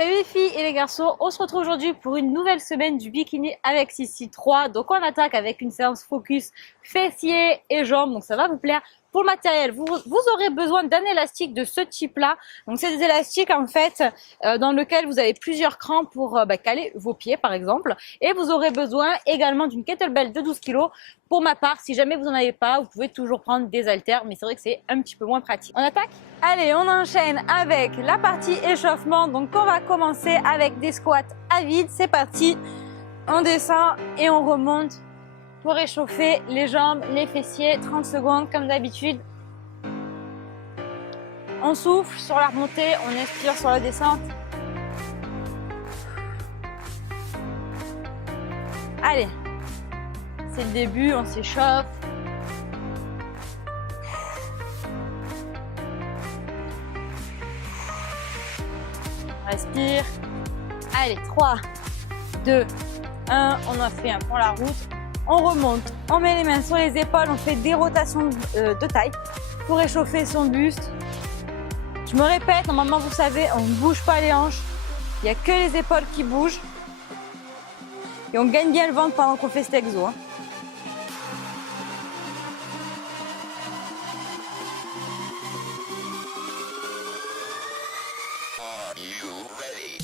Salut les filles et les garçons, on se retrouve aujourd'hui pour une nouvelle semaine du bikini avec Sissi 3. Donc on attaque avec une séance focus fessiers et jambes, donc ça va vous plaire. Pour le matériel, vous aurez besoin d'un élastique de ce type-là. Donc c'est des élastiques en fait dans lequel vous avez plusieurs crans pour caler vos pieds par exemple. Et vous aurez besoin également d'une kettlebell de 12 kg. Pour ma part, si jamais vous n'en avez pas, vous pouvez toujours prendre des haltères, mais c'est vrai que c'est un petit peu moins pratique. On attaque? Allez, on enchaîne avec la partie échauffement. Donc on va commencer avec des squats à vide. C'est parti. On descend et on remonte pour réchauffer les jambes, les fessiers. 30 secondes comme d'habitude. On souffle sur la remontée, on expire sur la descente. Allez, c'est le début, on s'échauffe. On respire. Allez, 3, 2, 1. On a fait un pour la route. On remonte, on met les mains sur les épaules, on fait des rotations de taille pour réchauffer son buste. Je me répète, normalement vous savez, on ne bouge pas les hanches. Il n'y a que les épaules qui bougent. Et on gagne bien le ventre pendant qu'on fait cet exo.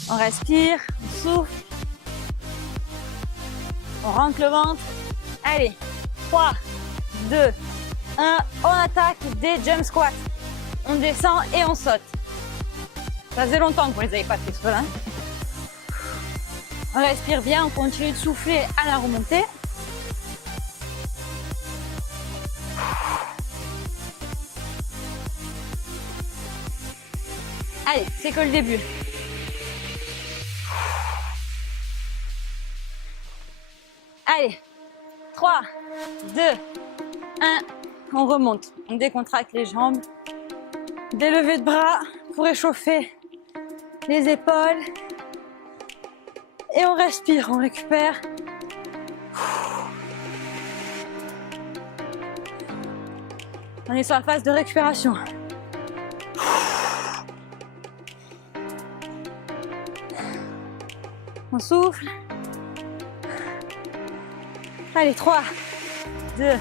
On respire, on souffle. On rentre le ventre. Allez, 3, 2, 1. On attaque des jump squats. On descend et on saute. Ça faisait longtemps que vous ne les avez pas fait ceux-là. On respire bien, on continue de souffler à la remontée. Allez, c'est que le début. Allez, 3, 2, 1. On remonte. On décontracte les jambes. Des levées de bras pour réchauffer les épaules. Et on respire, on récupère. On est sur la phase de récupération. On souffle. Allez, 3, 2,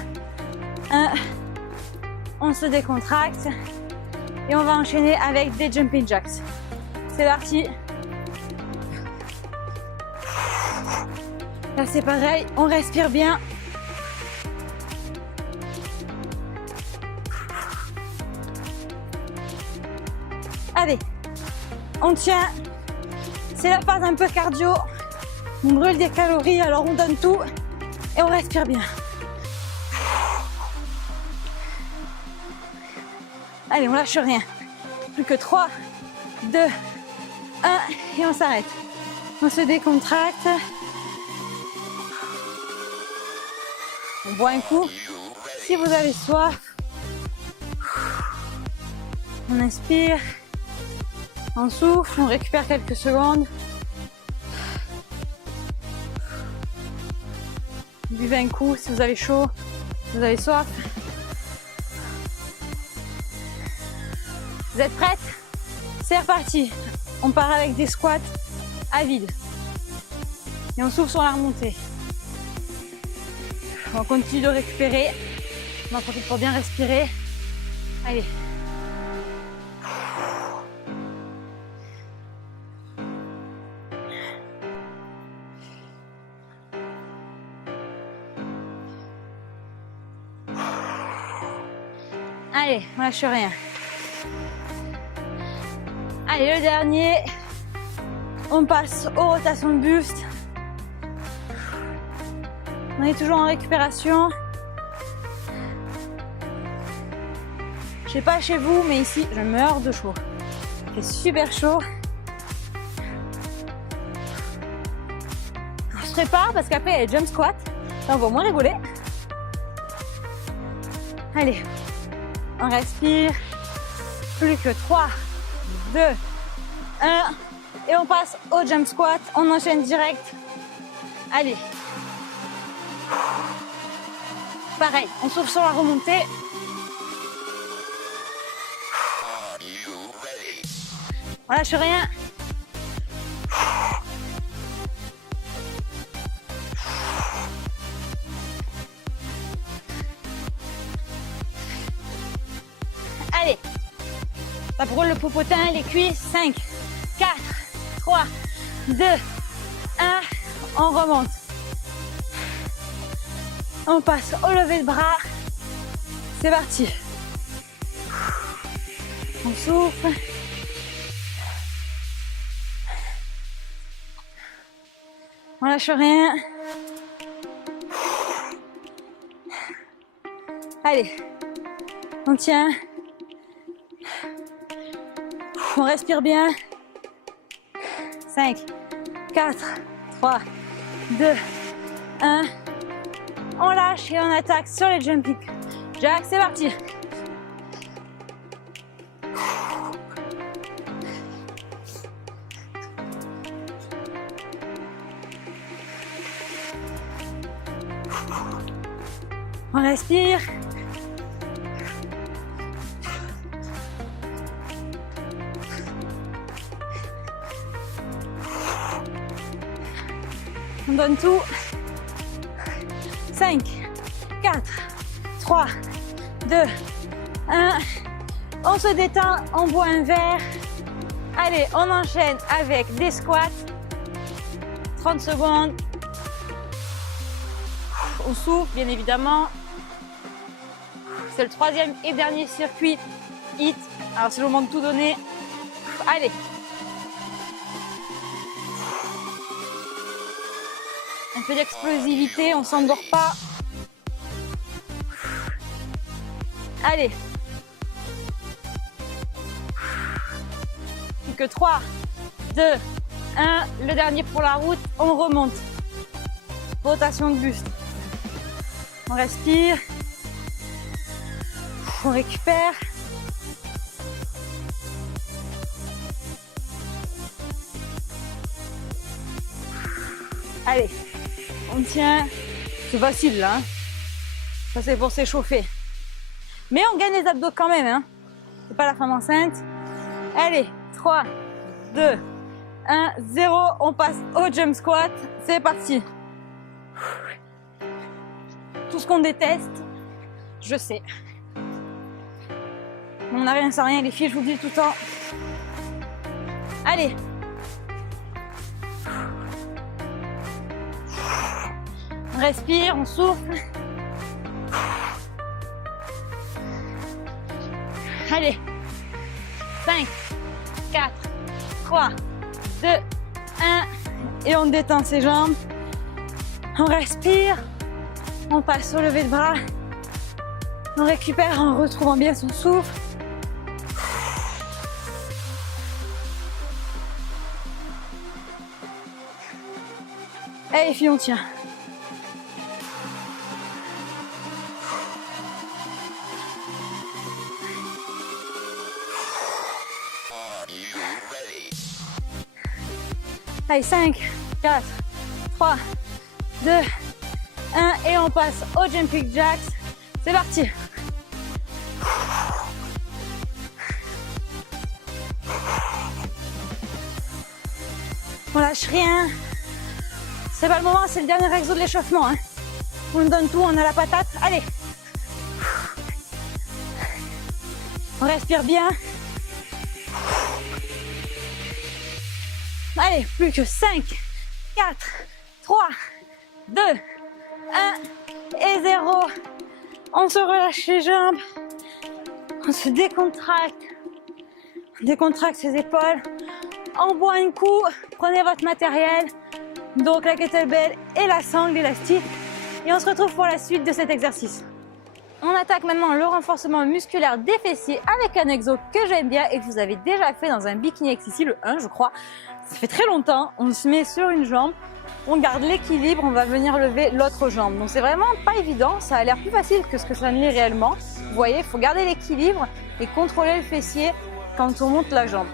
1. On se décontracte. Et on va enchaîner avec des jumping jacks. C'est parti. Là, c'est pareil. On respire bien. Allez, on tient. C'est la phase un peu cardio. On brûle des calories, alors on donne tout. Et on respire bien. Allez, on lâche rien. Plus que 3, 2, 1 et on s'arrête. On se décontracte. On boit un coup. Si vous avez soif, on inspire. On souffle, on récupère quelques secondes. Buvez un coup si vous avez chaud, si vous avez soif. Vous êtes prêtes? C'est reparti. On part avec des squats à vide. Et on souffle sur la remontée. On continue de récupérer. On en profite pour bien respirer. Allez. Allez, on lâche rien. Allez, le dernier. On passe aux rotations de buste. On est toujours en récupération. Je sais pas chez vous, mais ici, je meurs de chaud. Il fait super chaud. On se prépare parce qu'après, il y a les jump squats. Là, on va au moins rigoler. Allez, on respire. Plus que 3, 2, 1. Et on passe au jump squat. On enchaîne direct. Allez. Pareil, on souffle sur la remontée. On lâche rien. Ça brûle le popotin, les cuisses. 5, 4, 3, 2, 1. On remonte. On passe au lever de bras. C'est parti. On souffle. On lâche rien. Allez, on tient. On respire bien. 5, 4, 3, 2, 1. On lâche et on attaque sur les jumping jacks. C'est parti. On respire. On donne tout. 5, 4, 3, 2, 1. On se détend, on boit un verre. Allez, on enchaîne avec des squats. 30 secondes. On souffle, bien évidemment. C'est le troisième et dernier circuit HIIT. Alors, c'est le moment de tout donner. Allez. Un peu d'explosivité, on ne s'endort pas. Allez. Plus que 3, 2, 1. Le dernier pour la route, on remonte. Rotation de buste. On respire. On récupère. Allez, on tient. C'est facile là. Hein. Ça c'est pour s'échauffer. Mais on gagne les abdos quand même. Hein. C'est pas la femme enceinte. Allez, 3, 2, 1, 0. On passe au jump squat. C'est parti. Tout ce qu'on déteste, je sais. On n'a rien sans rien, les filles, je vous le dis tout le temps. Allez. On respire, on souffle. Allez. 5, 4, 3, 2, 1. Et on détend ses jambes. On respire. On passe au lever de bras. On récupère en retrouvant bien son souffle. Allez, filles, on tient. Allez, 5, 4, 3, 2, 1. Et on passe au jumping jacks. C'est parti. On lâche rien. C'est pas le moment, c'est le dernier exo de l'échauffement. Hein. On donne tout, on a la patate. Allez. On respire bien. Allez, plus que 5, 4, 3, 2, 1 et 0. On se relâche les jambes. On se décontracte. On décontracte ses épaules. On boit un coup. Prenez votre matériel. Donc la kettlebell et la sangle élastique. Et on se retrouve pour la suite de cet exercice. On attaque maintenant le renforcement musculaire des fessiers avec un exo que j'aime bien et que vous avez déjà fait dans un bikini X ici, le 1 je crois. Ça fait très longtemps. On se met sur une jambe. On garde l'équilibre, on va venir lever l'autre jambe. Donc c'est vraiment pas évident, ça a l'air plus facile que ce que ça ne l'est réellement. Vous voyez, il faut garder l'équilibre et contrôler le fessier quand on monte la jambe.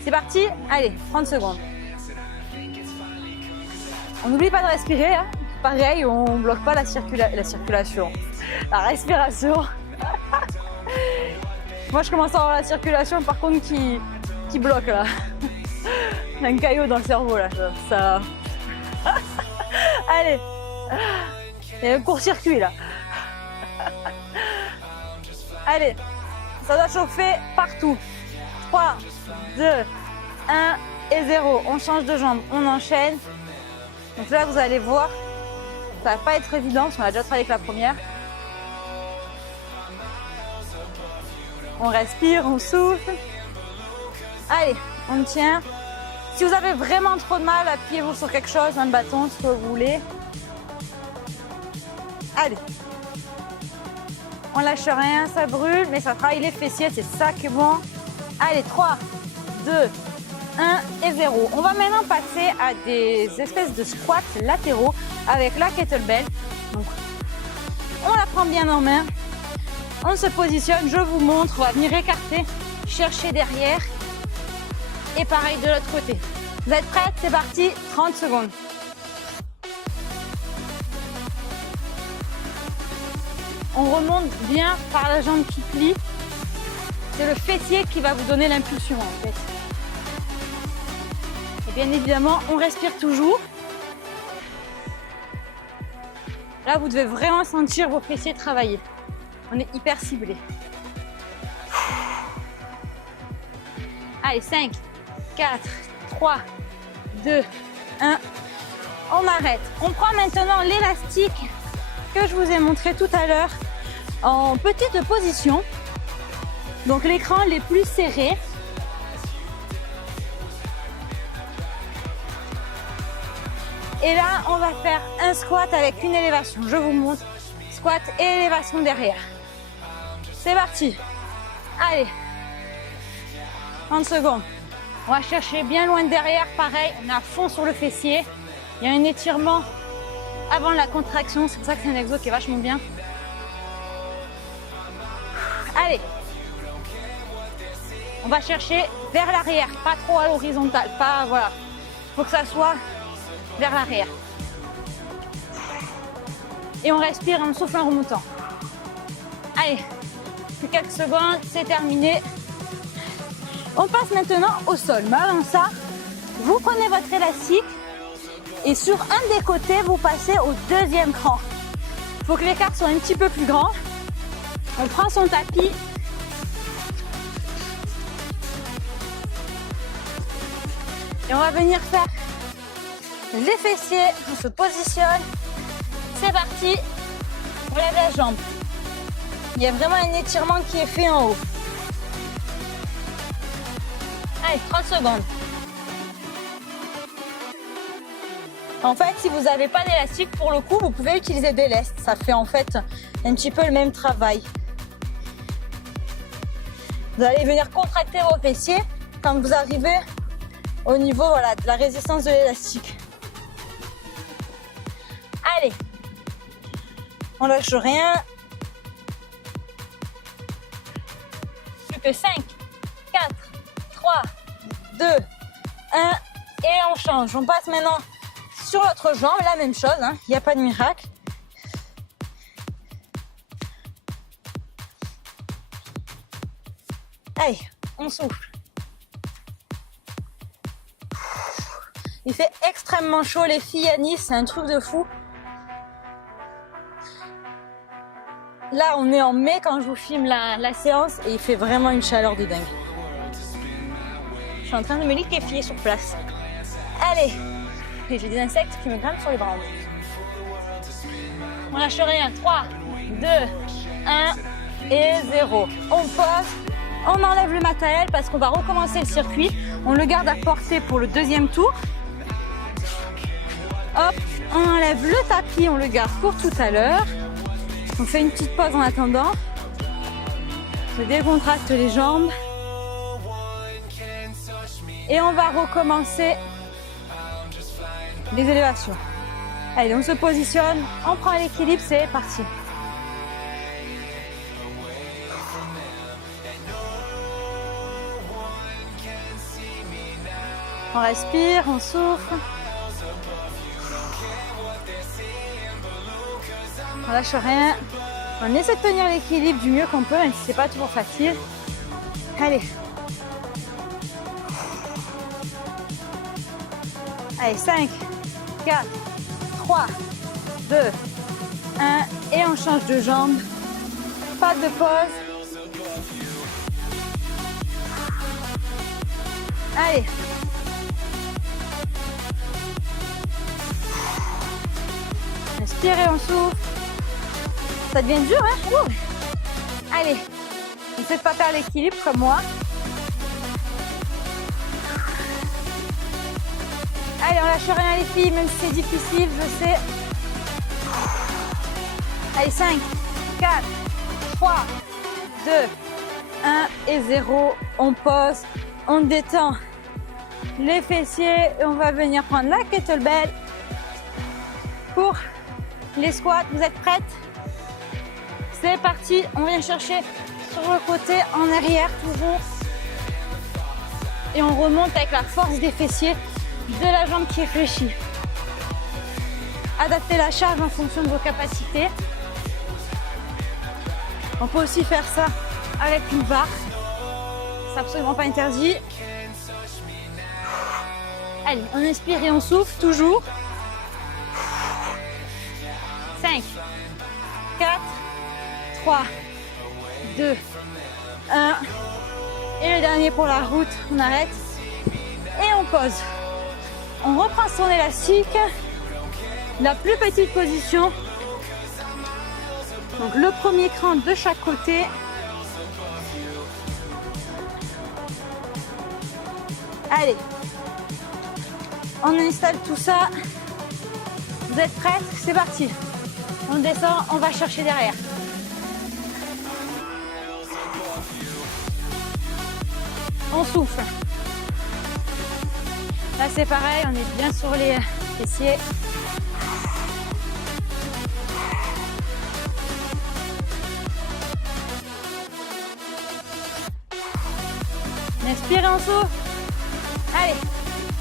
C'est parti, allez, 30 secondes. On n'oublie pas de respirer, hein. Pareil, on ne bloque pas la circulation, la respiration. Moi je commence à avoir la circulation par contre qui bloque là. Il y a un caillot dans le cerveau là, ça... Allez, il y a un court-circuit là. Allez, ça doit chauffer partout. 3, 2, 1 et 0. On change de jambe, on enchaîne. Donc là, vous allez voir, ça va pas être évident parce qu'on a déjà travaillé avec la première. On respire, on souffle. Allez, on tient. Si vous avez vraiment trop de mal, appuyez-vous sur quelque chose, un bâton, ce que vous voulez. Allez. On lâche rien, ça brûle, mais ça travaille les fessiers, c'est ça qui est bon. Allez, 3, 2, 1 et 0. On va maintenant passer à des espèces de squats latéraux avec la kettlebell. Donc, on la prend bien en main. On se positionne, je vous montre, on va venir écarter, chercher derrière. Et pareil de l'autre côté. Vous êtes prêts? C'est parti, 30 secondes. On remonte bien par la jambe qui plie. C'est le fessier qui va vous donner l'impulsion en fait. Et bien évidemment, on respire toujours. Là, vous devez vraiment sentir vos fessiers travailler. On est hyper ciblé. Allez, 5, 4, 3, 2, 1. On arrête. On prend maintenant l'élastique que je vous ai montré tout à l'heure en petite position. Donc l'écran les plus serrés. Et là, on va faire un squat avec une élévation. Je vous montre. Squat et élévation derrière. C'est parti. Allez. 30 secondes. On va chercher bien loin derrière. Pareil, on est à fond sur le fessier. Il y a un étirement avant la contraction. C'est pour ça que c'est un exo qui est vachement bien. Allez. On va chercher vers l'arrière. Pas trop à l'horizontale. Pas, voilà. Faut que ça soit vers l'arrière. Et on respire et on souffle en remontant. Allez, plus quelques secondes, c'est terminé. On passe maintenant au sol. Mais avant ça, vous prenez votre élastique et sur un des côtés, vous passez au deuxième cran. Il faut que l'écart soit un petit peu plus grand. On prend son tapis. Et on va venir faire les fessiers. On se positionne. C'est parti. On lève la jambe. Il y a vraiment un étirement qui est fait en haut. Allez, 30 secondes. En fait, si vous n'avez pas d'élastique, pour le coup, vous pouvez utiliser des lestes. Ça fait en fait un petit peu le même travail. Vous allez venir contracter vos fessiers quand vous arrivez au niveau voilà, de la résistance de l'élastique. Allez, on lâche rien. Plus que 5, 4, 3, 2, 1 et on change. On passe maintenant sur l'autre jambe, la même chose, hein. Il n'y a pas de miracle. Allez, on souffle. Il fait extrêmement chaud les filles à Nice, c'est un truc de fou. Là, on est en mai quand je vous filme la séance et il fait vraiment une chaleur de dingue. Je suis en train de me liquéfier sur place. Allez, et j'ai des insectes qui me grimpent sur les bras. On lâche rien. 3, 2, 1 et 0. On pose, on enlève le matériel parce qu'on va recommencer le circuit. On le garde à portée pour le deuxième tour. Hop, on enlève le tapis, on le garde pour tout à l'heure. On fait une petite pause en attendant. Je décontracte les jambes. Et on va recommencer les élévations. Allez, on se positionne, on prend l'équilibre, c'est parti. On respire, on souffle. On lâche rien. On essaie de tenir l'équilibre du mieux qu'on peut, même si c'est pas toujours facile. Allez. Allez, 5, 4, 3, 2, 1. Et on change de jambe. Pas de pause. Allez. Inspirez, on souffle. Ça devient dur, hein? Ouh. Allez. N'essayez de pas perdre l'équilibre comme moi. Allez, on lâche rien les filles, même si c'est difficile, je sais. Allez, 5, 4, 3, 2, 1 et 0. On pose, on détend les fessiers et on va venir prendre la kettlebell pour les squats. Vous êtes prêtes? C'est parti, on vient chercher sur le côté, en arrière toujours. Et on remonte avec la force des fessiers de la jambe qui est fléchie. Adaptez la charge en fonction de vos capacités. On peut aussi faire ça avec une barre. C'est absolument pas interdit. Allez, on inspire et on souffle toujours. 5, 4, 3, 2, 1. Et le dernier pour la route, on arrête et on pose. On reprend son élastique, la plus petite position. Donc le premier cran de chaque côté. Allez, on installe tout ça. Vous êtes prêtes? C'est parti. On descend, on va chercher derrière. On souffle. Là c'est pareil, on est bien sur les fessiers. Inspirez en souffle. Allez,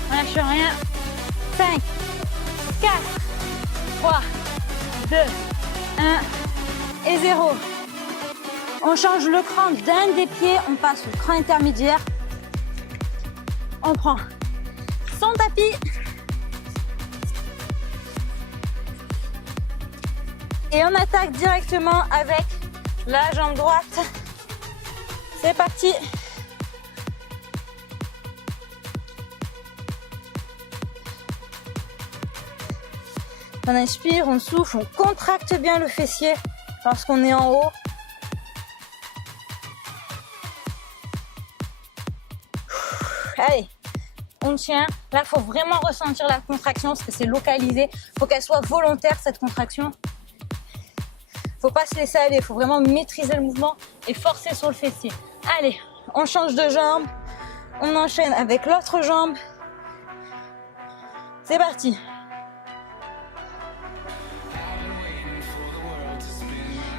on lâche rien. 5, 4, 3, 2, 1 et 0. On change le cran d'un des pieds, on passe au cran intermédiaire. On prend son tapis. Et on attaque directement avec la jambe droite. C'est parti. On inspire, on souffle, on contracte bien le fessier lorsqu'on est en haut. Allez, on tient. Là, il faut vraiment ressentir la contraction parce que c'est localisé. Il faut qu'elle soit volontaire, cette contraction. Il ne faut pas se laisser aller. Il faut vraiment maîtriser le mouvement et forcer sur le fessier. Allez, on change de jambe. On enchaîne avec l'autre jambe. C'est parti.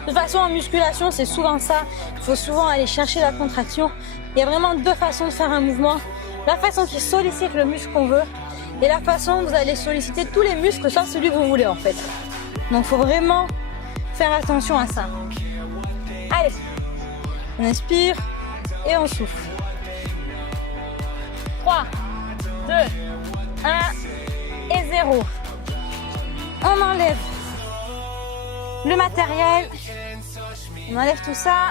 De toute façon, en musculation, c'est souvent ça. Il faut souvent aller chercher la contraction. Il y a vraiment deux façons de faire un mouvement. La façon qui sollicite le muscle qu'on veut et la façon dont vous allez solliciter tous les muscles, sauf celui que vous voulez en fait. Donc, il faut vraiment faire attention à ça. Allez, on inspire et on souffle. 3, 2, 1 et 0. On enlève le matériel, on enlève tout ça,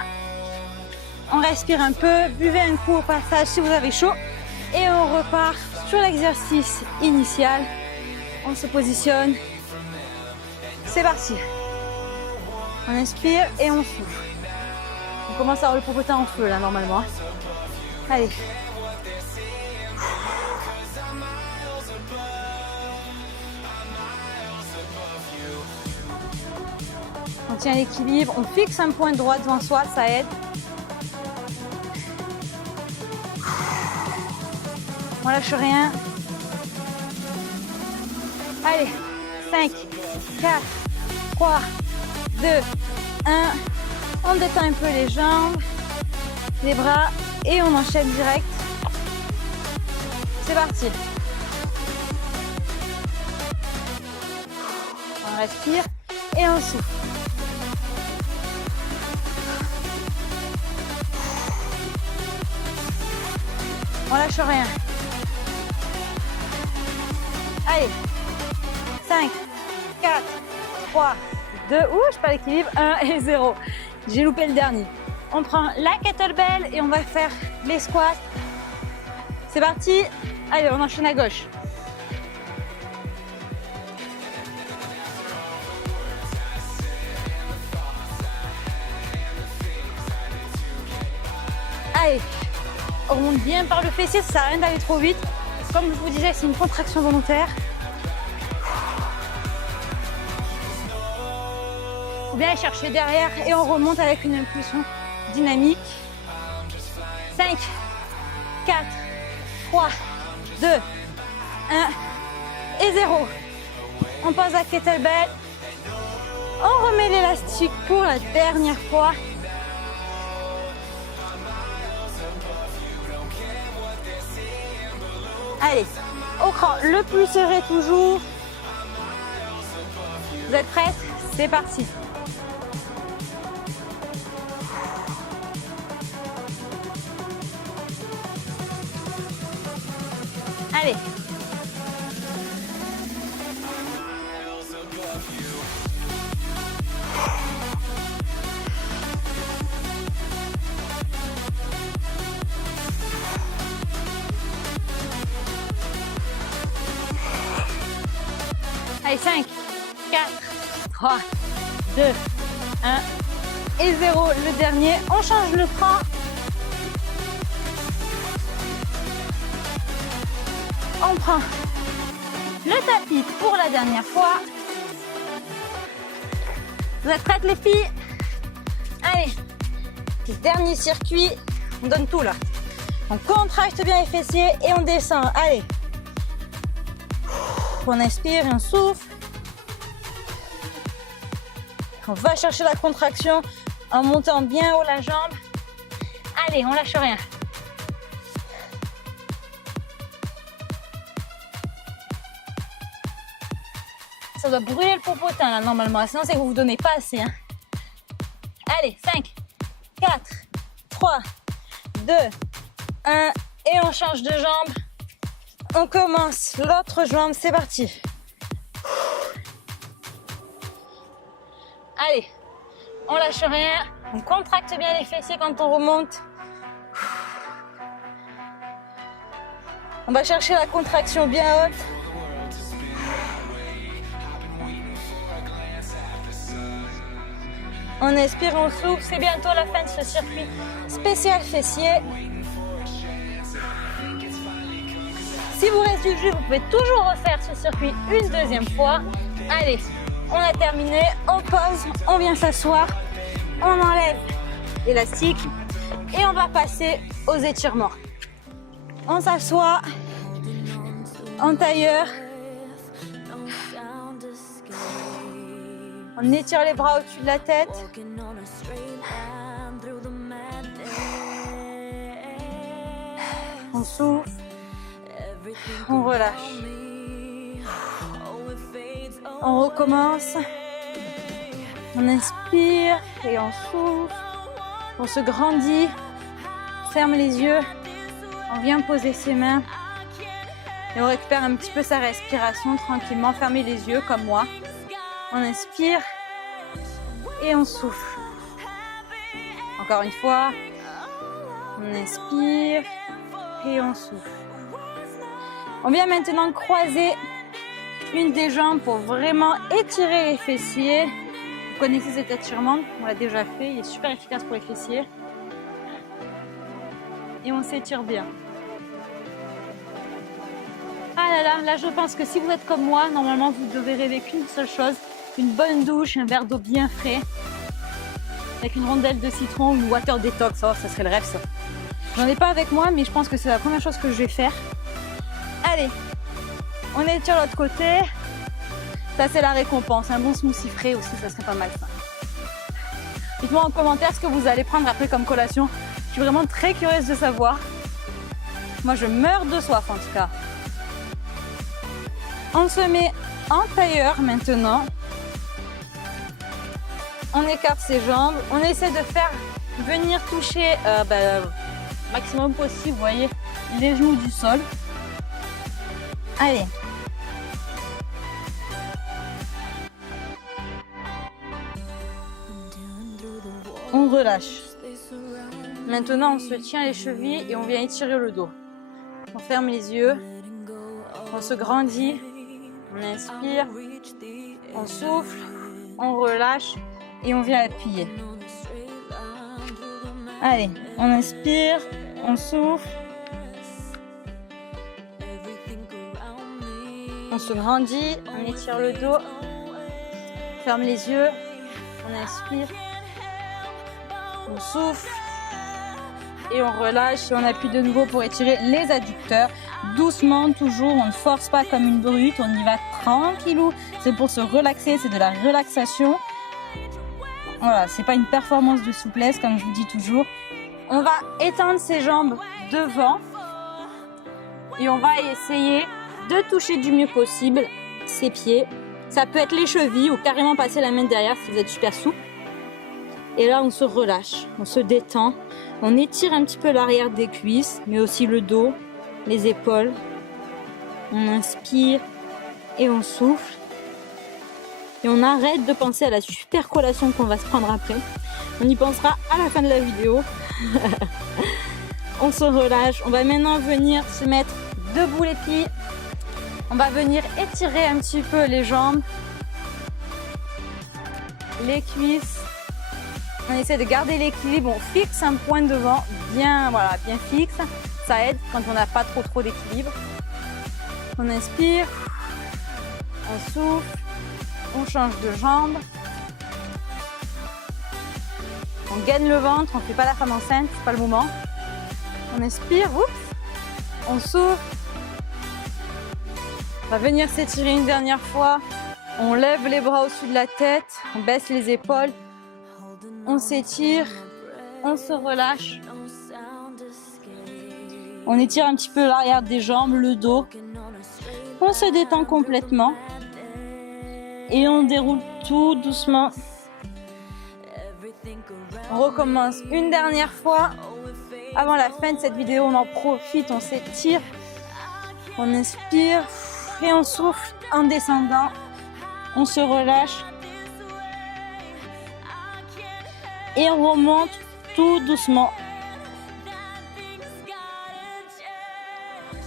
on respire un peu, buvez un coup au passage si vous avez chaud et on repart sur l'exercice initial. On se positionne, c'est parti. On inspire et on souffle. On commence à avoir le popotin en feu là normalement. Allez. On tient l'équilibre, on fixe un point droit devant soi, ça aide. On lâche rien. Allez, 5, 4, 3, 2, 1. On détend un peu les jambes, les bras et on enchaîne direct. C'est parti. On respire et on souffle. On lâche rien. Allez. 5, 4, 3, 2. Ouh, je perds l'équilibre. 1 et 0. J'ai loupé le dernier. On prend la kettlebell et on va faire les squats. C'est parti. Allez, on enchaîne à gauche. Allez, on remonte bien par le fessier, ça sert à rien d'aller trop vite. Comme je vous disais, c'est une contraction volontaire. Faut bien aller chercher derrière et on remonte avec une impulsion dynamique. 5, 4, 3, 2, 1 et 0. On passe à kettlebell. On remet l'élastique pour la dernière fois. Allez, au cran le plus serré toujours. Vous êtes prêts? C'est parti. Allez. Allez, 5, 4, 3, 2, 1 et 0. Le dernier, on change le cran. On prend le tapis pour la dernière fois. Vous êtes prêtes les filles? Allez, dernier circuit, on donne tout là. On contracte bien les fessiers et on descend. Allez. On inspire et on souffle. On va chercher la contraction en montant bien haut la jambe. Allez, on lâche rien. Ça doit brûler le popotin là normalement, sinon c'est que vous vous donnez pas assez. Hein. Allez, 5, 4, 3, 2, 1 et on change de jambe. On commence l'autre jambe, c'est parti. Allez, on lâche rien, on contracte bien les fessiers quand on remonte. On va chercher la contraction bien haute. On inspire, on souffle, c'est bientôt la fin de ce circuit spécial fessier. Si vous reste du jus, vous pouvez toujours refaire ce circuit une deuxième fois. Allez, on a terminé, on pose, on vient s'asseoir, on enlève l'élastique et on va passer aux étirements. On s'assoit en tailleur. On étire les bras au-dessus de la tête. On souffle. On relâche. On recommence. On inspire et on souffle. On se grandit. Ferme les yeux. On vient poser ses mains. Et on récupère un petit peu sa respiration tranquillement. Fermez les yeux comme moi. On inspire et on souffle. Encore une fois. On inspire et on souffle. On vient maintenant croiser une des jambes pour vraiment étirer les fessiers. Vous connaissez cet étirement, on l'a déjà fait, il est super efficace pour les fessiers. Et on s'étire bien. Ah là, je pense que si vous êtes comme moi, normalement vous devez rêver qu'une seule chose, une bonne douche, un verre d'eau bien frais, avec une rondelle de citron ou une water detox, oh, ça serait le rêve ça. J'en ai pas avec moi, mais je pense que c'est la première chose que je vais faire. Allez, on étire l'autre côté. Ça c'est la récompense, un bon smoothie frais aussi, ça serait pas mal ça. Dites-moi en commentaire ce que vous allez prendre après comme collation. Je suis vraiment très curieuse de savoir. Moi je meurs de soif en tout cas. On se met en tailleur maintenant. On écarte ses jambes. On essaie de faire venir toucher maximum possible, vous voyez, les genoux du sol. Allez. On relâche. Maintenant, on se tient les chevilles et on vient étirer le dos. On ferme les yeux. On se grandit. On inspire. On souffle. On relâche. Et on vient appuyer. Allez, on inspire. On souffle. On se grandit. On étire le dos. Ferme les yeux. On inspire. On souffle. Et on relâche et on appuie de nouveau pour étirer les adducteurs. Doucement, toujours, on ne force pas comme une brute, on y va tranquillou. C'est pour se relaxer, c'est de la relaxation. Voilà, c'est pas une performance de souplesse comme je vous dis toujours. On va étendre ses jambes devant et on va essayer de toucher du mieux possible ses pieds. Ça peut être les chevilles ou carrément passer la main derrière si vous êtes super souple. Et là, on se relâche, on se détend. On étire un petit peu l'arrière des cuisses, mais aussi le dos, les épaules. On inspire et on souffle. Et on arrête de penser à la super collation qu'on va se prendre après. On y pensera à la fin de la vidéo. On se relâche. On va maintenant venir se mettre debout les pieds. On va venir étirer un petit peu les jambes, les cuisses. On essaie de garder l'équilibre, on fixe un point devant, bien fixe. Ça aide quand on n'a pas trop d'équilibre. On inspire, on souffle, on change de jambe. On gaine le ventre, on ne fait pas la femme enceinte, c'est pas le moment. On inspire, on souffle. On va venir s'étirer une dernière fois. On lève les bras au-dessus de la tête, on baisse les épaules. On s'étire, on se relâche. On étire un petit peu l'arrière des jambes, le dos. On se détend complètement. Et on déroule tout doucement. On recommence une dernière fois. Avant la fin de cette vidéo, on en profite, on s'étire. On inspire et on souffle en descendant. On se relâche. Et on remonte tout doucement.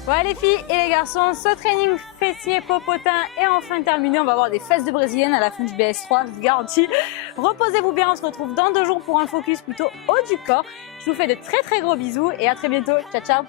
Voilà les filles et les garçons, ce training fessier popotin est enfin terminé. On va avoir des fesses de brésilienne à la fin du BS3, je vous garantis. Reposez-vous bien, on se retrouve dans 2 jours pour un focus plutôt haut du corps. Je vous fais de très gros bisous et à très bientôt. Ciao ciao.